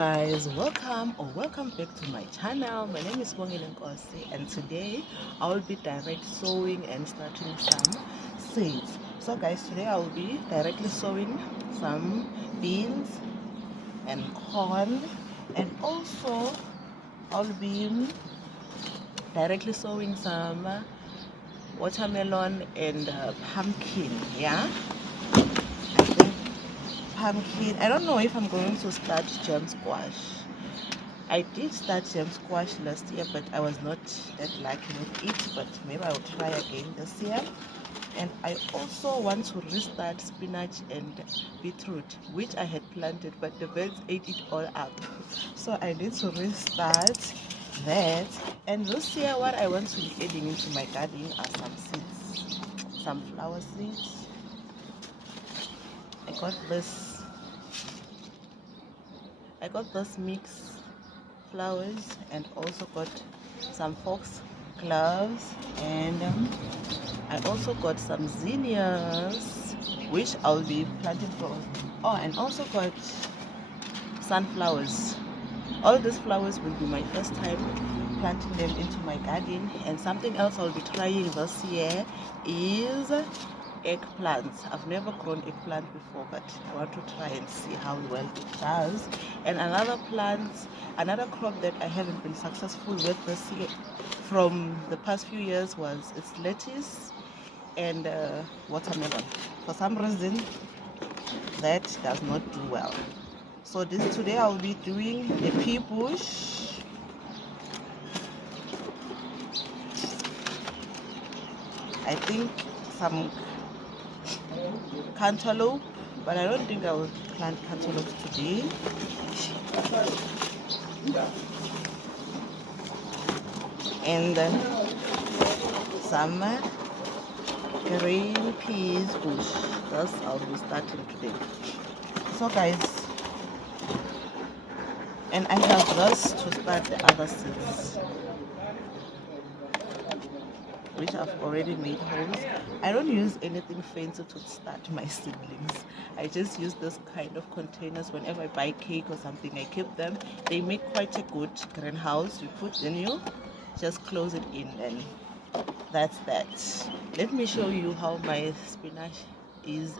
Guys, welcome back to my channel. My name is Nkosi, and today I will be direct sowing and starting some seeds. So guys, today I will be directly sowing some beans and corn, and also I'll be directly sowing some watermelon and pumpkin. Yeah, I think pumpkin. I don't know if I'm going to start gem squash. I did start gem squash last year, but I was not that lucky with it. But maybe I will try again this year. And I also want to restart spinach and beetroot, which I had planted, but the birds ate it all up. So I need to restart that. And this year, what I want to be adding into my garden are some seeds, some flower seeds. I got this. I got this mix flowers, and also got some fox gloves, and I also got some zinnias which I'll be planting for. Oh, and also got sunflowers. All these flowers will be my first time planting them into my garden. And something else I'll be trying this year is eggplants. I've never grown eggplant before, but I want to try and see how well it does. And another crop that I haven't been successful with this year from the past few years was it's lettuce and watermelon. For some reason that does not do well. So today I'll be doing a pea bush, I think some cantaloupe, but I don't think I will plant cantaloupe today. And some green peas bush. That's I'll be starting today. So guys, and I have this to start the other seeds, which I've already made holes. I don't use anything fancy to start my seedlings. I just use this kind of containers. Whenever I buy cake or something, I keep them. They make quite a good greenhouse. Then you just close it in, and that's that. Let me show you how my spinach is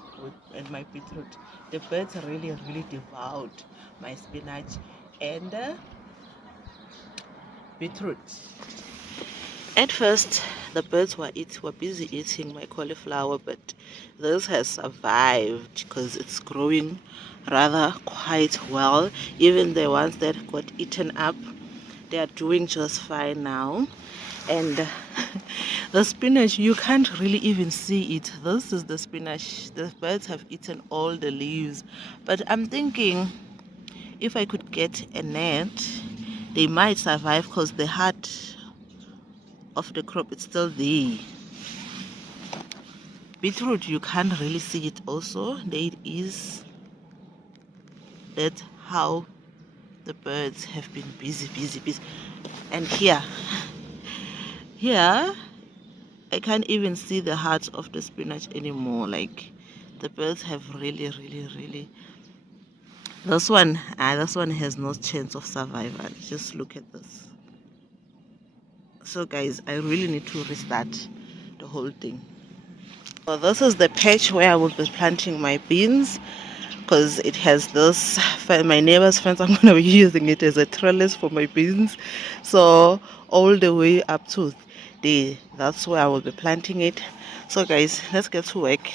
and my beetroot. The birds really devoured my spinach and beetroot. At first, the birds were busy eating my cauliflower, but this has survived because it's growing rather quite well. Even the ones that got eaten up, they are doing just fine now. And the spinach, you can't really even see it. This is the spinach. The birds have eaten all the leaves. But I'm thinking if I could get a net, they might survive because the heart of the crop is still there. Beetroot, you can't really see it also. There it is. That's how the birds have been busy. And here I can't even see the heart of the spinach anymore. Like, the birds have really this one has no chance of survival. Just look at this. So guys, I really need to restart the whole thing. So this is the patch where I will be planting my beans, because it has this, my neighbor's fence. I'm going to be using it as a trellis for my beans. So all the way up to there, that's where I will be planting it. So guys, let's get to work.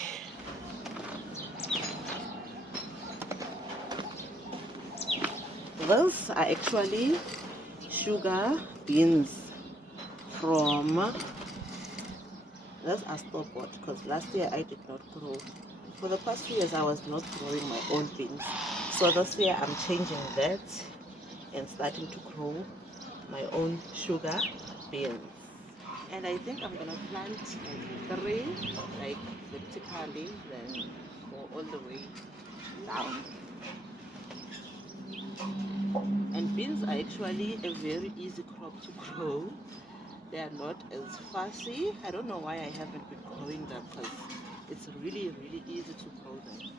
Those are actually sugar beans from, that's a store-bought, because last year I did not grow. For the past 2 years I was not growing my own beans. So this year I'm changing that and starting to grow my own sugar beans. And I think I'm gonna plant like 3, like vertically, then go all the way down. And beans are actually a very easy crop to grow. They are not as fussy. I don't know why I haven't been growing them, because it's really easy to grow them.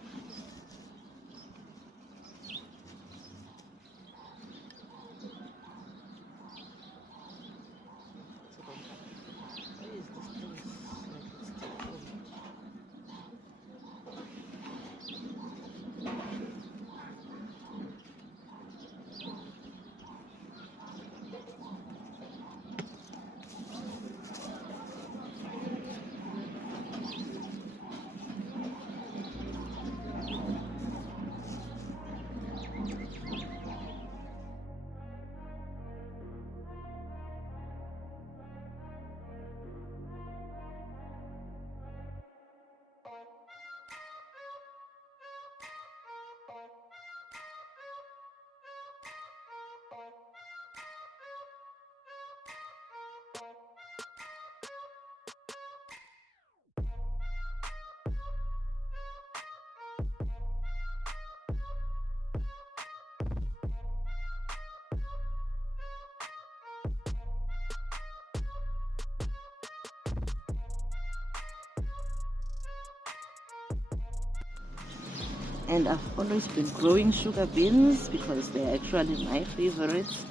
And I've always been growing sugar beans because they're actually my favorites.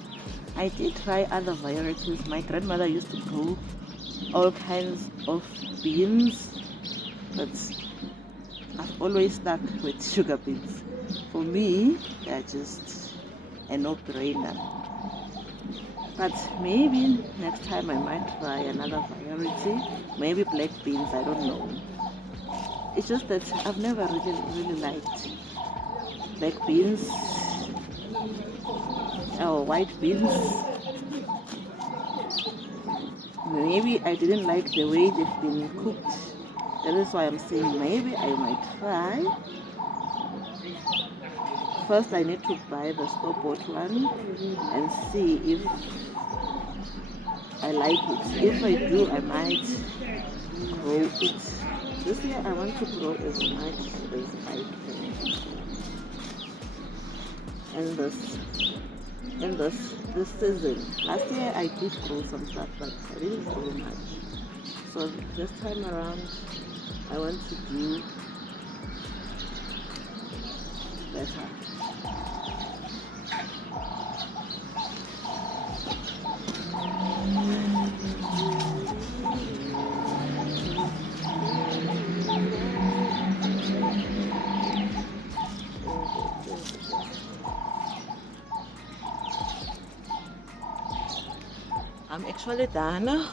I did try other varieties. My grandmother used to grow all kinds of beans, but I've always stuck with sugar beans. For me, they're just a no-brainer. But maybe next time I might try another variety, maybe black beans, I don't know. It's just that I've never really liked black beans or white beans. Maybe I didn't like the way they've been cooked. That is why I'm saying maybe I might try. First I need to buy the store-bought one and see if I like it. If I do, I might grow it. This year I want to grow as much as I can. And this season. Last year I did grow some stuff, but I didn't grow much. So this time around I want to do better. I'm actually done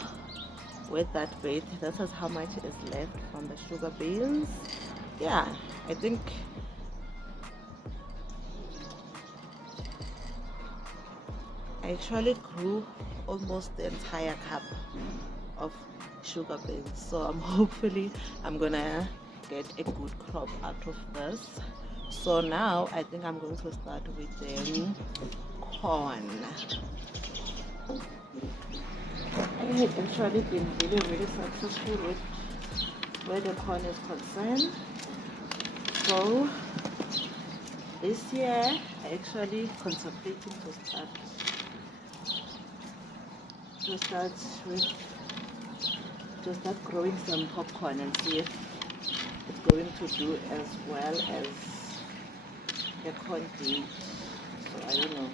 with that bait. This is how much is left from the sugar beans. Yeah, I think I actually grew almost the entire cup of sugar beans, so I'm gonna get a good crop out of this. So now I think I'm going to start with the corn. I have actually been really successful with where the corn is concerned. So this year I actually contemplating to start growing some popcorn and see if it's going to do as well as the corn did. So I don't know.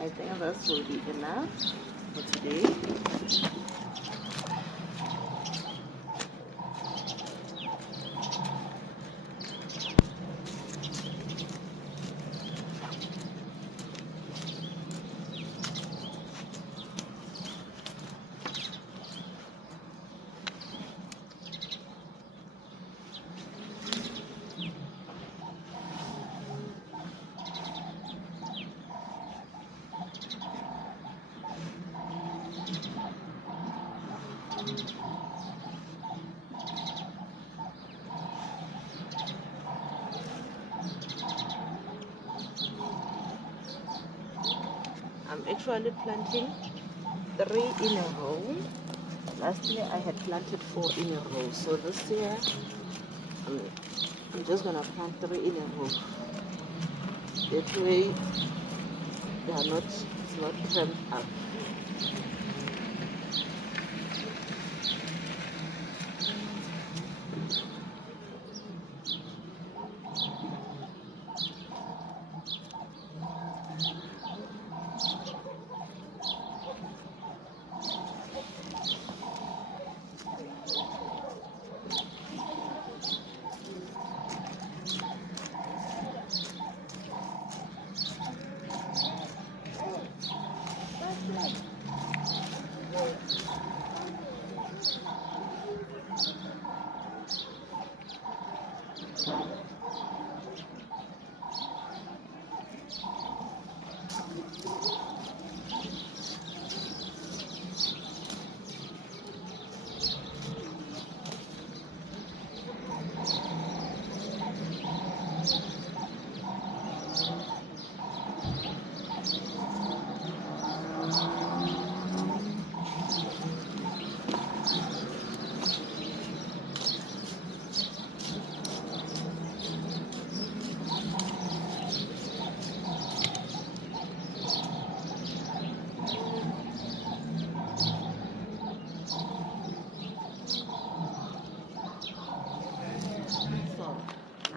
I think this will be enough for today. I'm actually planting 3 in a row. Last year I had planted 4 in a row, so this year I'm just gonna plant 3 in a row. That way it's not cramped up.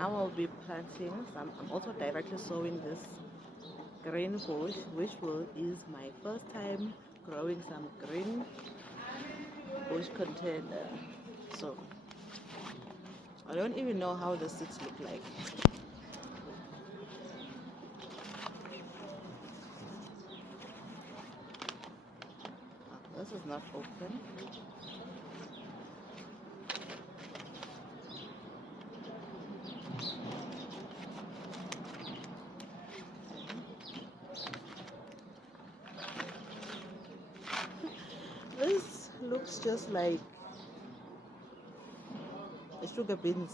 now I'll be planting some. I'm also directly sowing this green bush, which is my first time growing some green bush container. So I don't even know how the seeds look like. This is not open. This looks just like the sugar beans.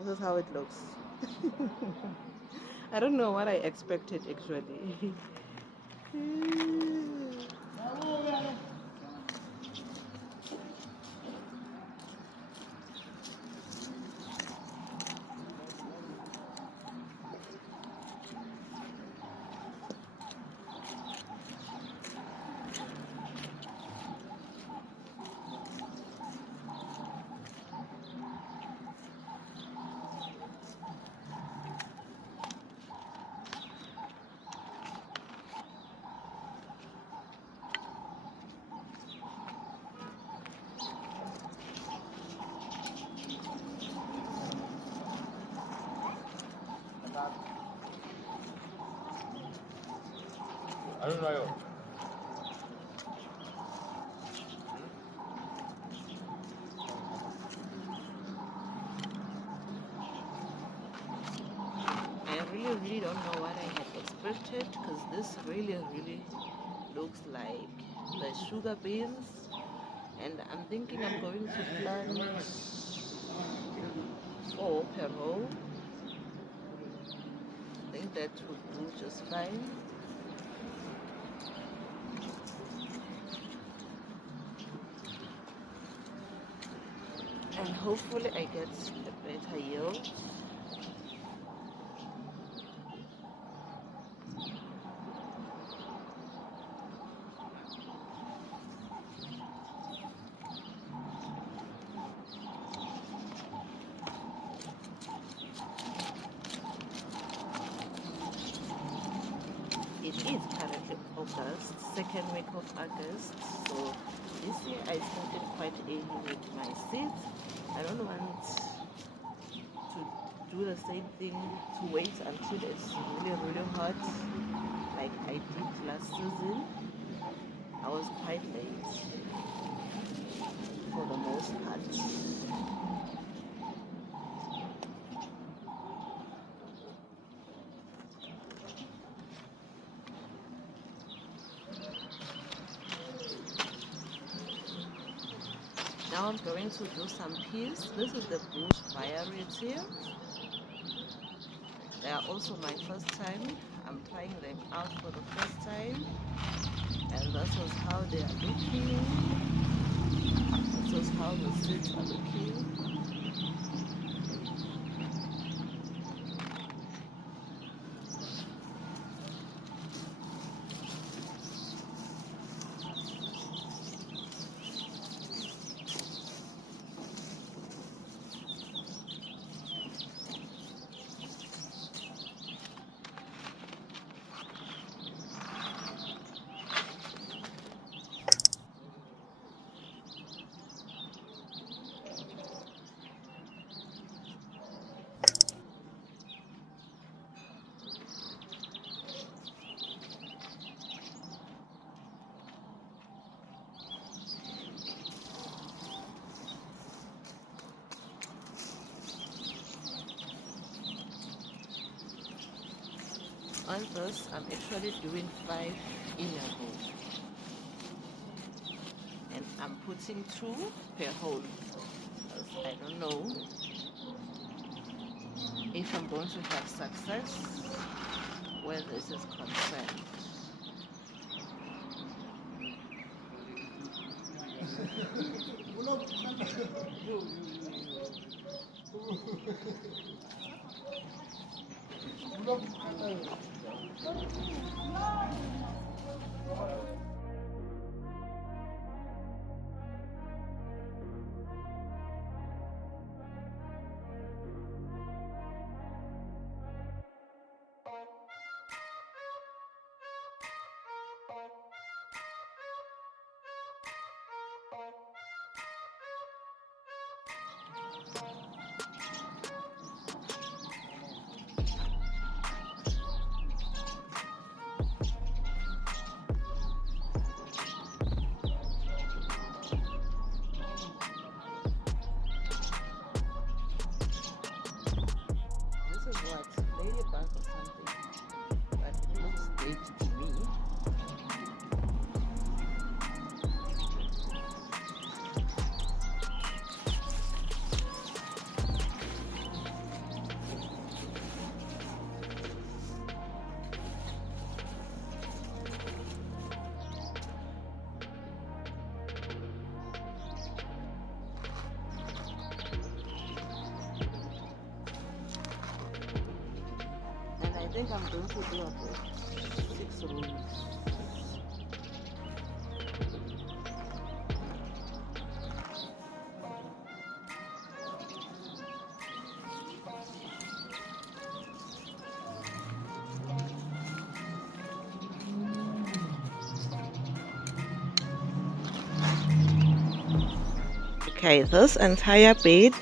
This is how it looks. I don't know what I expected actually. I don't know. I really don't know what I had expected, because this really looks like the sugar beans, and I'm thinking I'm going to plant 4 per row. I think that would do just fine. And hopefully I get a better yield. It is currently August, second week of August, so this year I started quite early with my seeds. I don't want to do the same thing, to wait until it's really hot like I did last season. I was quite late for the most part. Now I'm going to do some peas. This is the bush variety. They are also my first time. I'm trying them out for the first time. And this is how they are looking. This is how the seeds are looking. On this, I'm actually doing 5 in a row, and I'm putting 2 per hole. I don't know if I'm going to have success where this is concerned. bait to me. And I think I'm going to do about 6 rows. Okay, this entire bed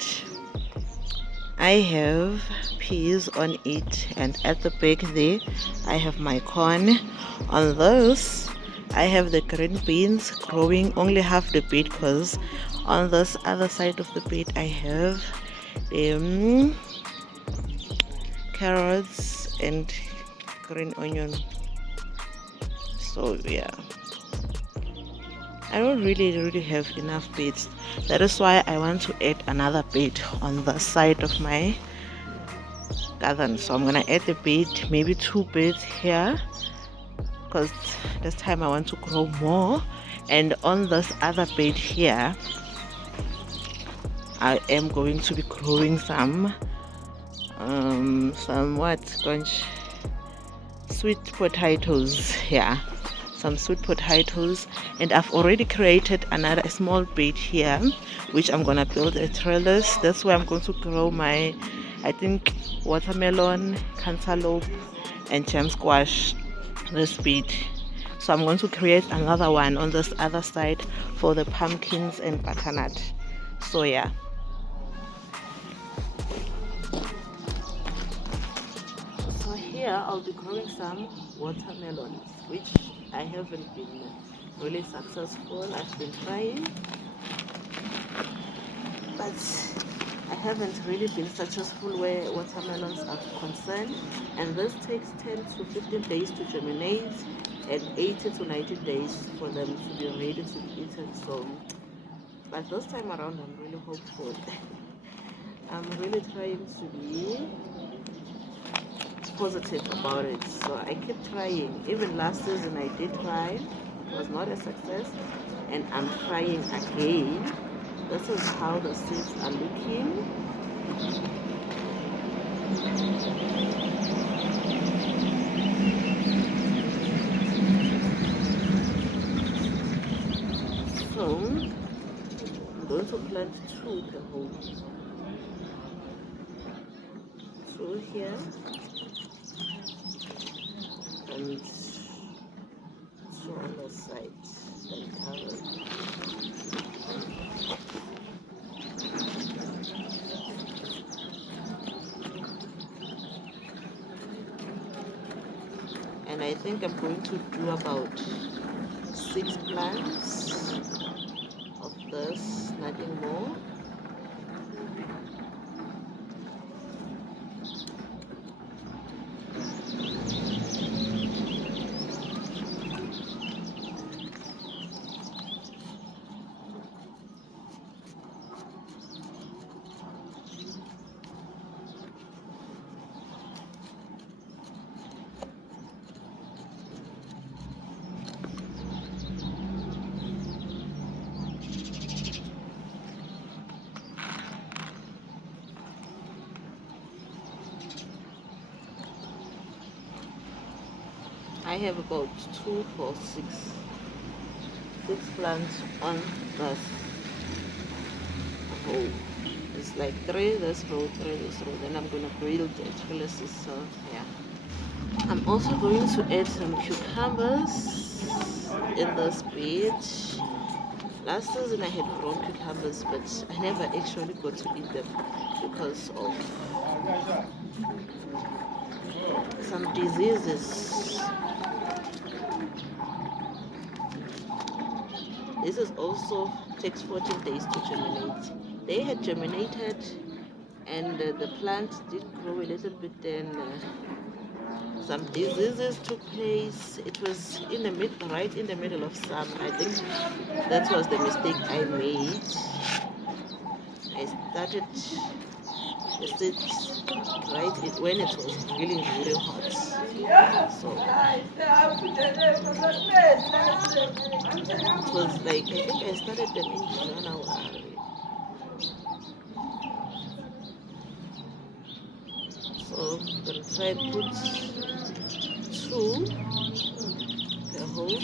I have peas on it, and at the back there I have my corn. On this I have the green beans growing only half the bed, because on this other side of the bed I have carrots and green onion. So yeah, I don't really have enough beds. That is why I want to add another bed on the side of my garden. So I'm gonna add a bed, maybe 2 beds here, because this time I want to grow more. And on this other bed here I am going to be growing some sweet potatoes. Yeah, some sweet potatoes. And I've already created another small bed here, which I'm gonna build a trellis. That's where I'm going to grow my, I think, watermelon, cantaloupe and gem squash, this bed. So I'm going to create another one on this other side for the pumpkins and butternut. So yeah, so here I'll be growing some watermelons, which I haven't been really successful. I've been trying, but I haven't really been successful where watermelons are concerned. And this takes 10 to 15 days to germinate and 80 to 90 days for them to be ready to be eaten. So, but this time around I'm really hopeful. I'm really trying to be positive about it. So I keep trying. Even last season I did try. It was not a success. And I'm trying again. This is how the seeds are looking. So I'm going to plant 2 per hole. 2 here and 2 on the side and cover. And I think I'm going to do about 6 plants of this, nothing more. I have about 2, 4, 6 plants on this row. It's like 3 this row, 3 this row. Then I'm gonna build the trellises. So yeah, I'm also going to add some cucumbers in this bed. Last season I had grown cucumbers, but I never actually got to eat them because of some diseases. This is also takes 14 days to germinate. They had germinated and the plant did grow a little bit, then some diseases took place. It was right in the middle of summer. I think that was the mistake I made. I started the seeds when it was really hot. So it was like, I think I started them in January. So I'm gonna try to put 2 per hole.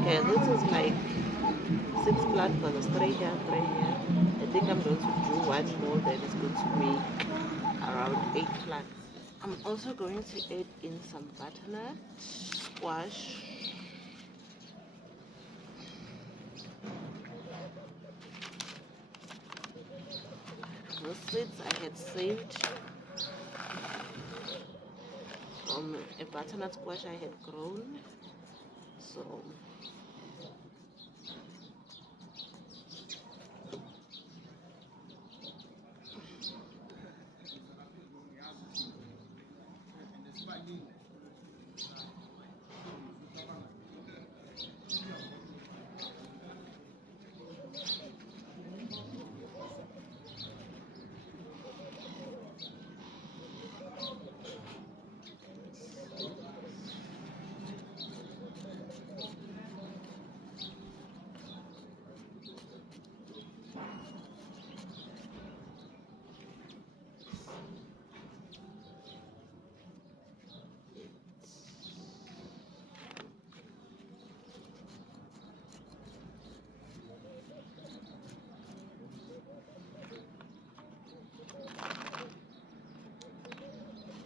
Okay, this is like 6 plants for the 3 here, 3 here. I think I'm going to do one more, then it's going to make around 8 plants. I'm also going to add in some butternut, squash, the seeds I had saved from a butternut squash I had grown. So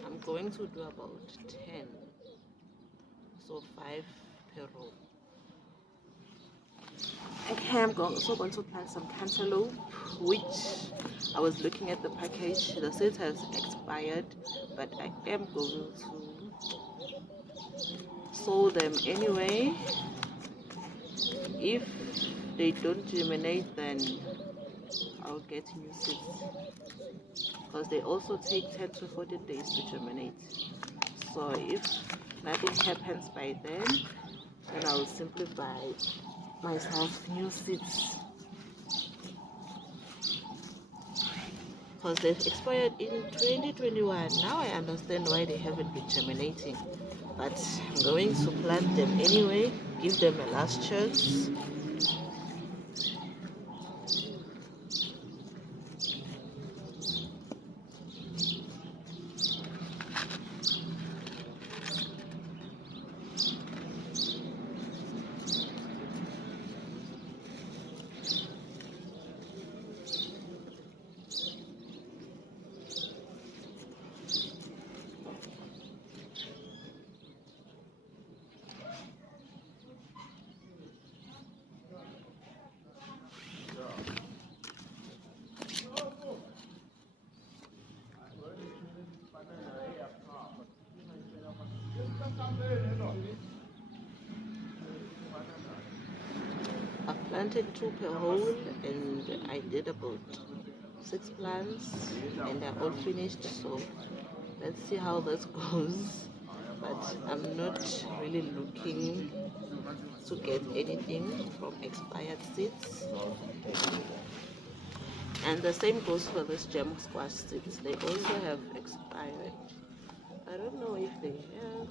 I'm going to do about 10, so 5 per row. Okay, I'm also going to plant some cantaloupe, which I was looking at the package. The seed has expired, but I am going to sow them anyway. If they don't germinate, then I'll get new seeds, because they also take 10 to 14 days to germinate. So if nothing happens by then I'll simply buy myself new seeds, because they've expired in 2021. Now I understand why they haven't been germinating, but I'm going to plant them anyway, give them a last chance. I've planted 2 per hole, and I did about 6 plants, and they're all finished. So let's see how this goes. But I'm not really looking to get anything from expired seeds. And the same goes for this gem squash seeds. They also have expired. I don't know if they have.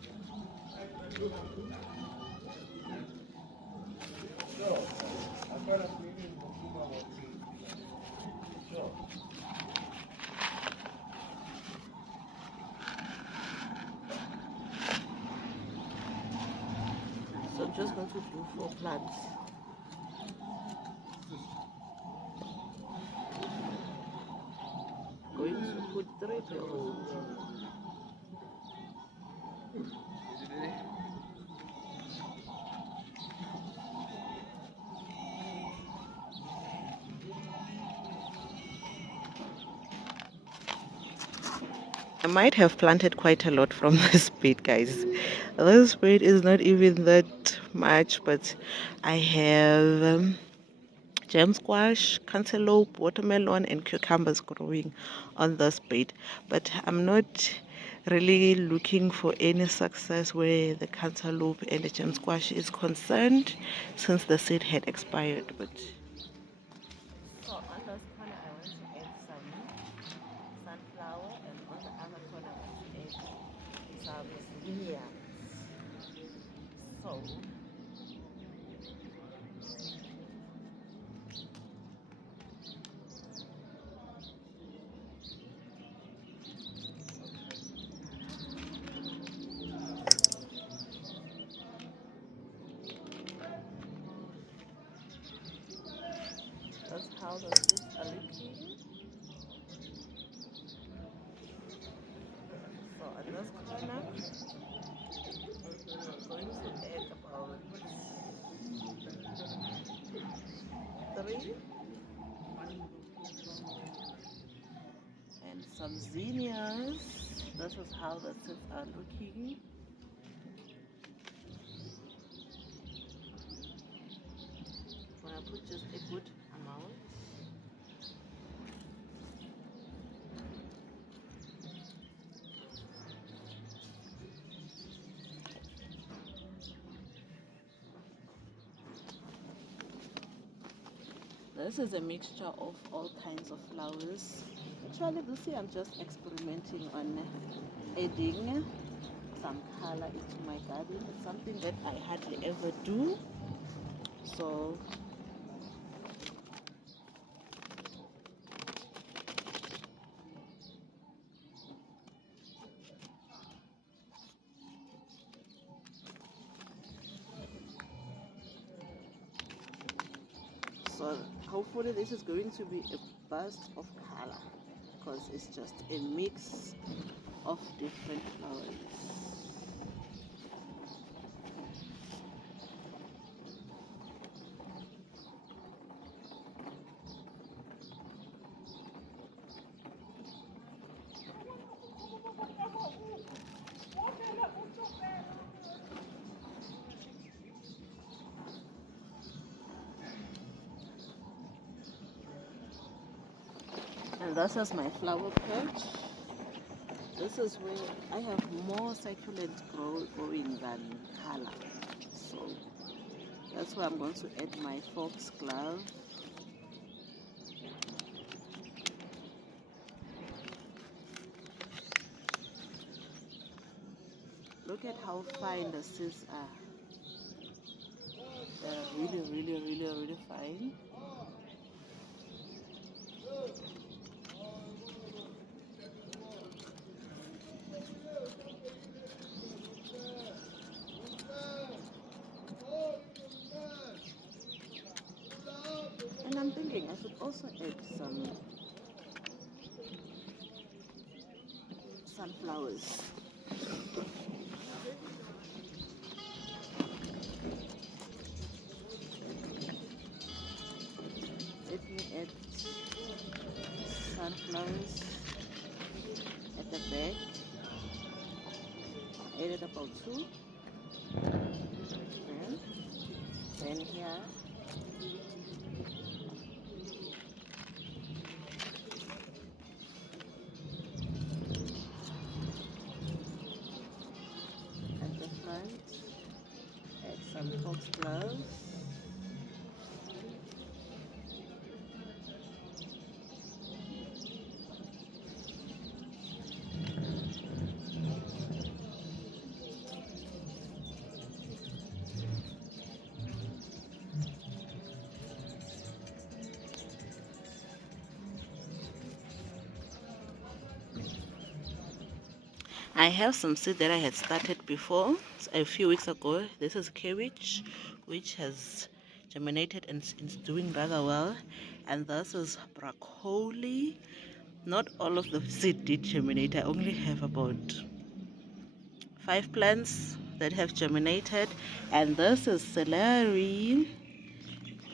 So I'm just going to do 4 plants. Going to put 3 pills. I might have planted quite a lot from this bed, guys. This bed is not even that much, but I have gem squash, cantaloupe, watermelon, and cucumbers growing on this bed. But I'm not really looking for any success where the cantaloupe and the gem squash is concerned, since the seed had expired. But so on this corner, I want to add some sunflower, and on the other corner, I want to add some zinnias. So that's how the seeds are looking. So on this corner, I'm going to add about 3 and some zinnias. This is how the seeds are looking. I'm gonna put just a good amount. This is a mixture of all kinds of flowers. Actually, this year I'm just experimenting on adding some color into my garden. It's something that I hardly ever do. So So hopefully this is going to be a burst of color, because it's just a mix of different flowers. And this is my flower patch. This is where I have more succulent growing than color. So that's why I'm going to add my foxglove. Look at how fine the seeds are. They're really fine. And I'm thinking I should also add some sunflowers. Let me add sunflowers at the back. I added about 2. Then here at the front, add some foxgloves. I have some seed that I had started before a few weeks ago. This is cabbage, which has germinated and it's doing rather well. And this is broccoli. Not all of the seed did germinate. I only have about 5 plants that have germinated. And this is celery.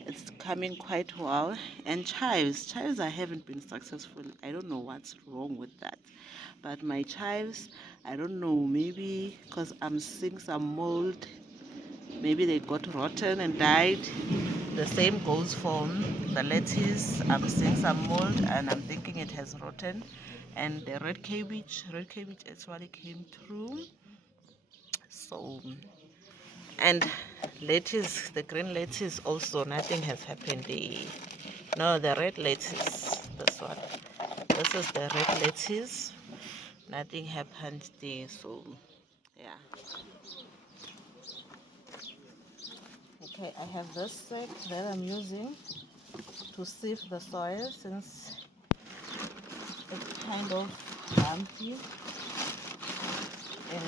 It's coming quite well. And chives I haven't been successful. I don't know what's wrong with that, but my chives, I don't know, maybe because I'm seeing some mold, maybe they got rotten and died. The same goes for the lettuce. I'm seeing some mold and I'm thinking it has rotten. And the red cabbage actually came through. So, and lettuce, the green lettuce also, nothing has happened there. No, the red lettuce, this one. This is the red lettuce. Nothing happened there, so yeah. Okay, I have this sack that I'm using to sieve the soil since it's kind of lumpy and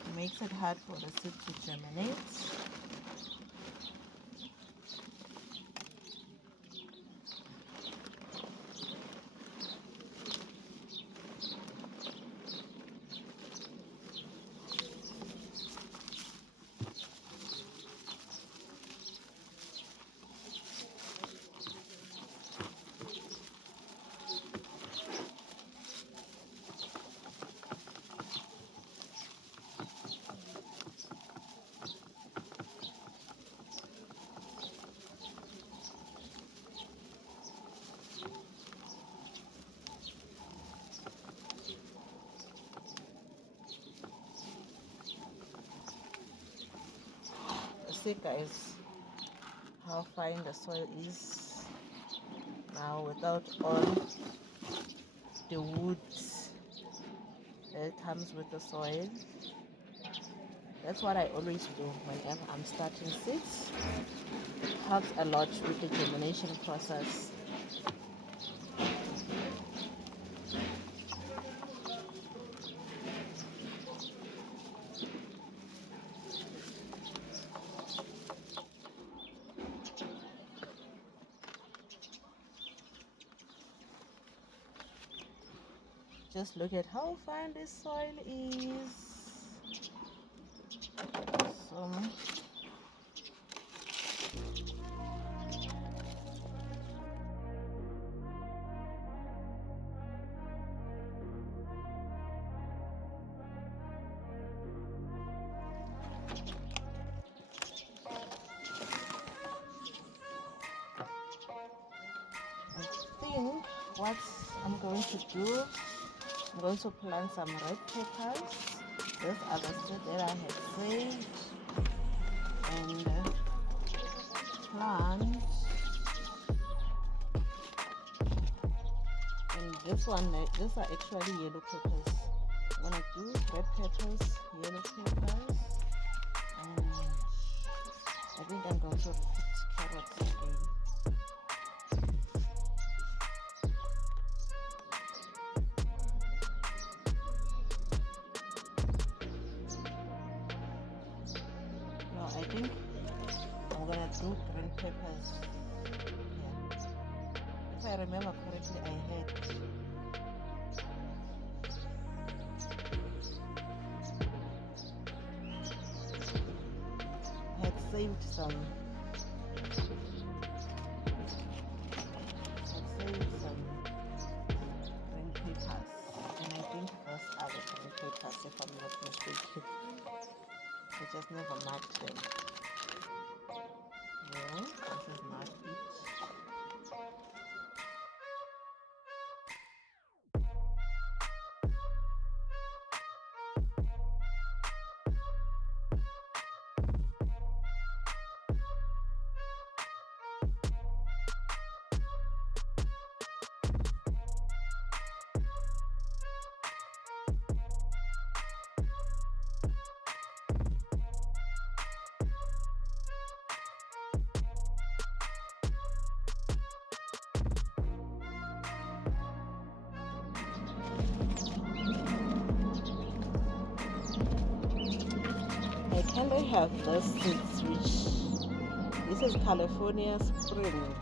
it makes it hard for the seed to germinate. See guys how fine the soil is now without all the wood that comes with the soil. That's what I always do whenever I'm starting seeds. It helps a lot with the germination process. Just look at how fine this soil is. So I think what I'm going to do, I'm going to plant some red peppers. These are the seeds that I had saved, and plant. And this one, these are actually yellow peppers. I'm gonna do red peppers, yellow peppers, and I think I'm going to put carrots again. No, I think I'm gonna do green peppers. Yeah. If I remember correctly, I had saved some. Green peppers, and I think those are the green peppers, if I'm not mistaken. I just never marked them. No, this is not it. I kind of have this seeds, which this is California Spring,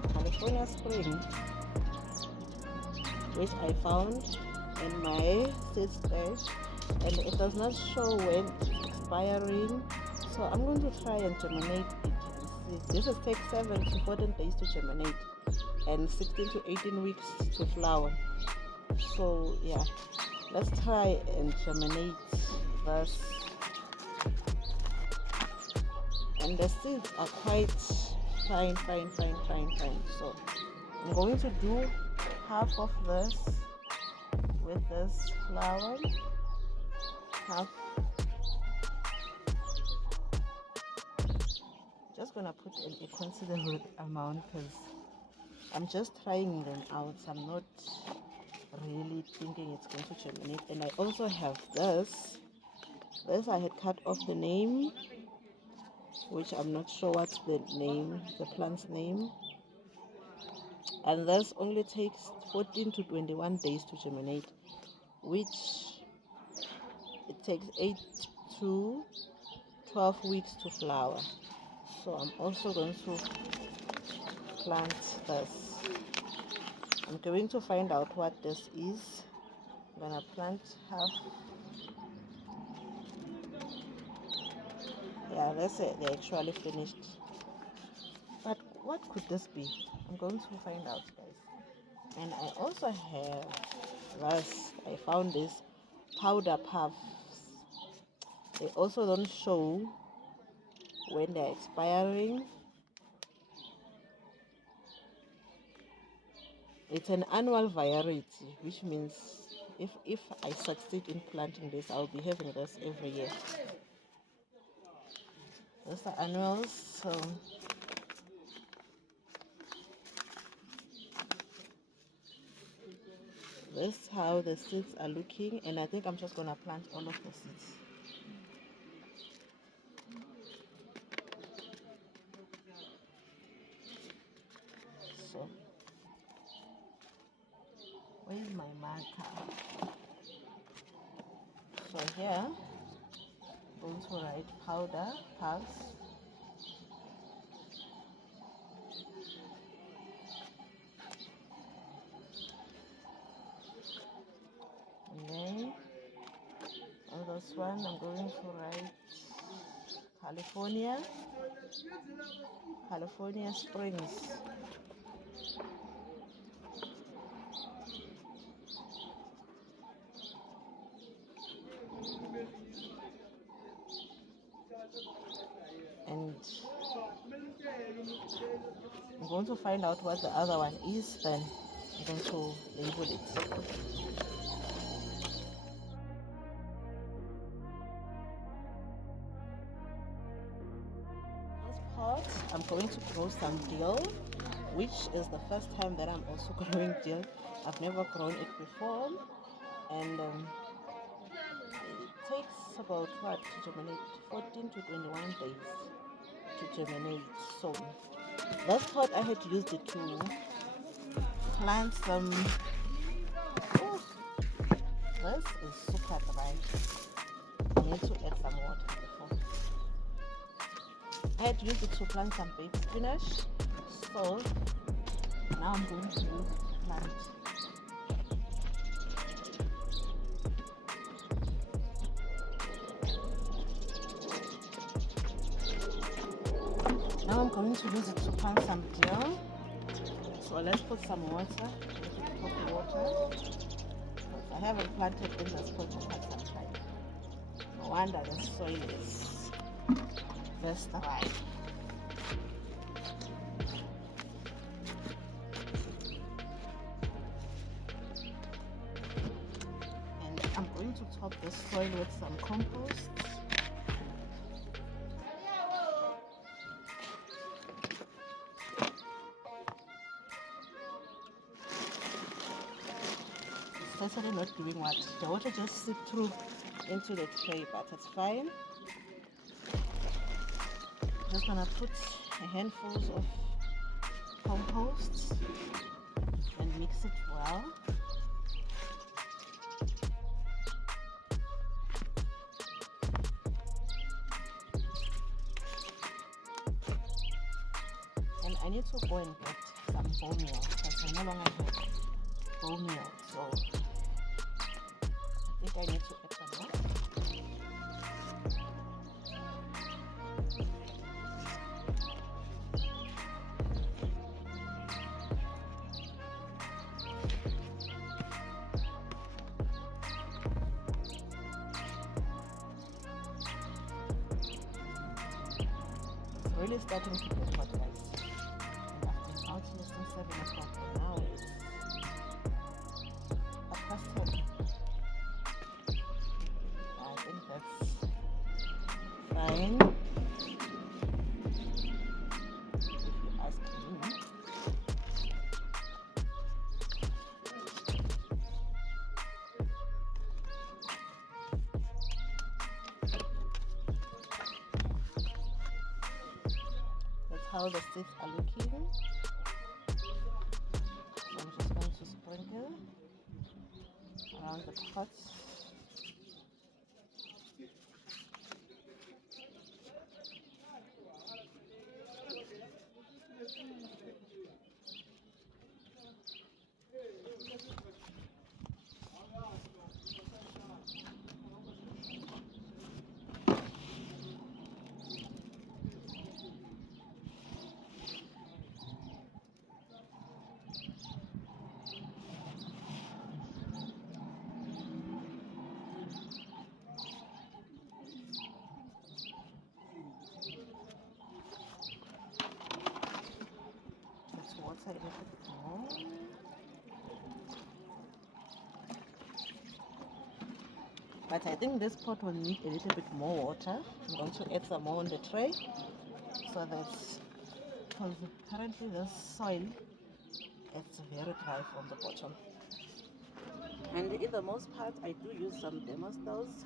which I found in my seed stash, and it does not show when it's expiring. So I'm going to try and germinate it and see. This will take 7 to 14 days to germinate and 16 to 18 weeks to flower. So yeah, let's try and germinate this. And the seeds are quite fine. So I'm going to do half of this with this flower, half. Just gonna put a considerable amount because I'm just trying them out. I'm not really thinking it's going to germinate. And I also have this I had cut off the name, which I'm not sure what's the name, the plant's name, and this only takes 14 to 21 days to germinate, which it takes 8 to 12 weeks to flower. So I'm also going to plant this. I'm going to find out what this is. I'm gonna plant half. Yeah, that's it. They actually finished. But what could this be? I'm going to find out, guys. And I also have this. I found this powder puffs. They also don't show when they're expiring. It's an annual variety, which means if I succeed in planting this, I'll be having this every year. Those are annuals, so this is how the seeds are looking, and I think I'm just gonna plant all of the seeds. So where is my marker? So here I'm going to write powder puffs. And then on this one I'm going to write California Springs. And I'm going to find out what the other one is, then I'm going to label it. This pot, I'm going to grow some dill, which is the first time that I'm also growing dill. I've never grown it before, and it takes about what to germinate? 14 to 21 days to germinate. So this pot I had used it to plant some. Oh, this is super dry. I need to add some water before. I had used it to plant some baby spinach, so now I'm going to use it to plant. Now I'm going to use it to plant some dill. So let's put some water, coffee water. I haven't planted in this pot for quite some time. No wonder the soil is this dry. And I'm going to top the soil with some compost. Certainly not doing what the water just seeped through into the tray, but it's fine. Just gonna put a handful of compost and mix it well. I need to go and get some bone meal because I no longer have bone meal. So I think I need to get some more. It's really starting to get hot, guys. And I've been out here since 7 o'clock, and now it's 10:30. I think that's fine if you ask me. That's how the seeds are looking. So I'm just going to sprinkle around the pot. Let's water a little bit more. But I think this pot will need a little bit more water. I'm going to add some more on the tray so that, because currently the soil is very dry from the bottom. And in the most part, I do use some thermostals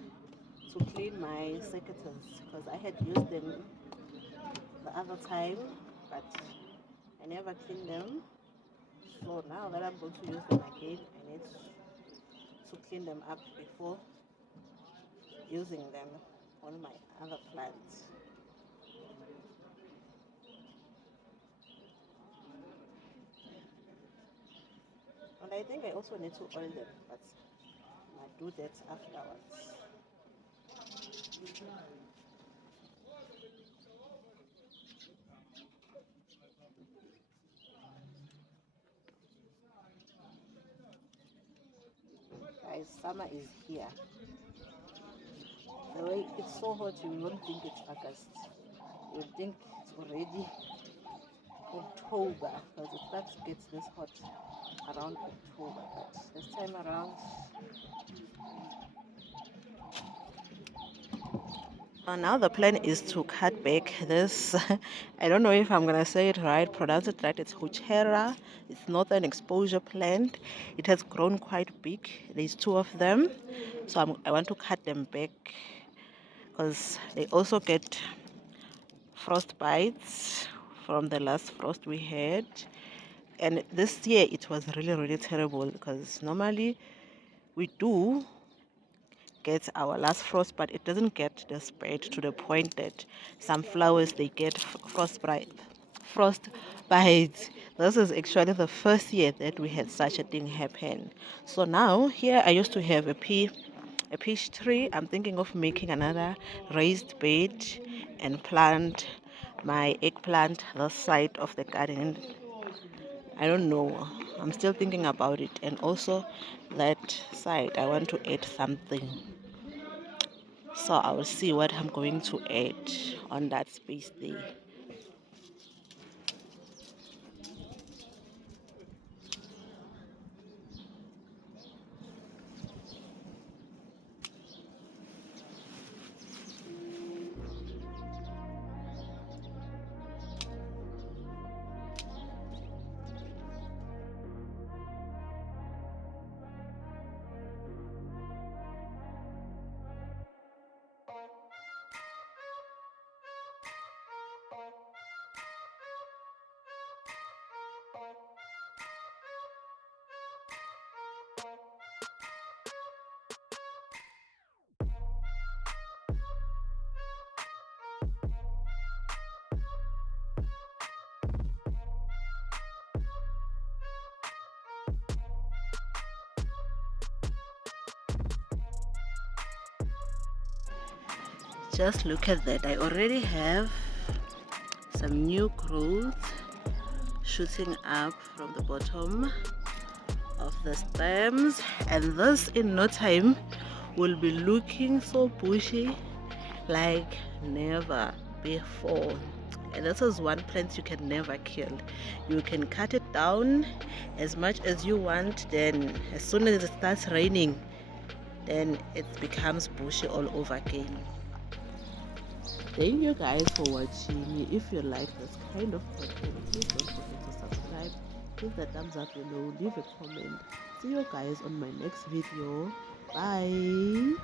to clean my secateurs because I had used them the other time, but I never cleaned them. So now that I'm going to use them again, I need to clean them up before using them on my other plants. And I think I also need to oil them, but I do that afterwards. Guys, summer is here. The way it's so hot, you won't think it's August. You think it's already October because it starts to get this hot around October. But this time around, now the plan is to cut back this. I don't know if I'm gonna say it right, pronounce it right. It's Huchera. It's not an exposure plant. It has grown quite big. There's two of them, so I want to cut them back because they also get frost bites from the last frost we had. And this year it was really terrible because normally we do get our last frost, but it doesn't get the spread to the point that some flowers they get frost bites. This is actually the first year that we had such a thing happen. So now here I used to have a peach tree. I'm thinking of making another raised bed and plant my eggplant this side of the garden. I don't know. I'm still thinking about it. And also that side, I want to add something. So I will see what I'm going to add on that space there. Just look at that. I already have some new growth shooting up from the bottom of the stems, and this in no time will be looking so bushy like never before. And this is one plant you can never kill. You can cut it down as much as you want, then as soon as it starts raining, then it becomes bushy all over again. Thank you guys for watching. If you like this kind of content, please don't forget to subscribe, hit the thumbs up below, leave a comment. See you guys on my next video. Bye.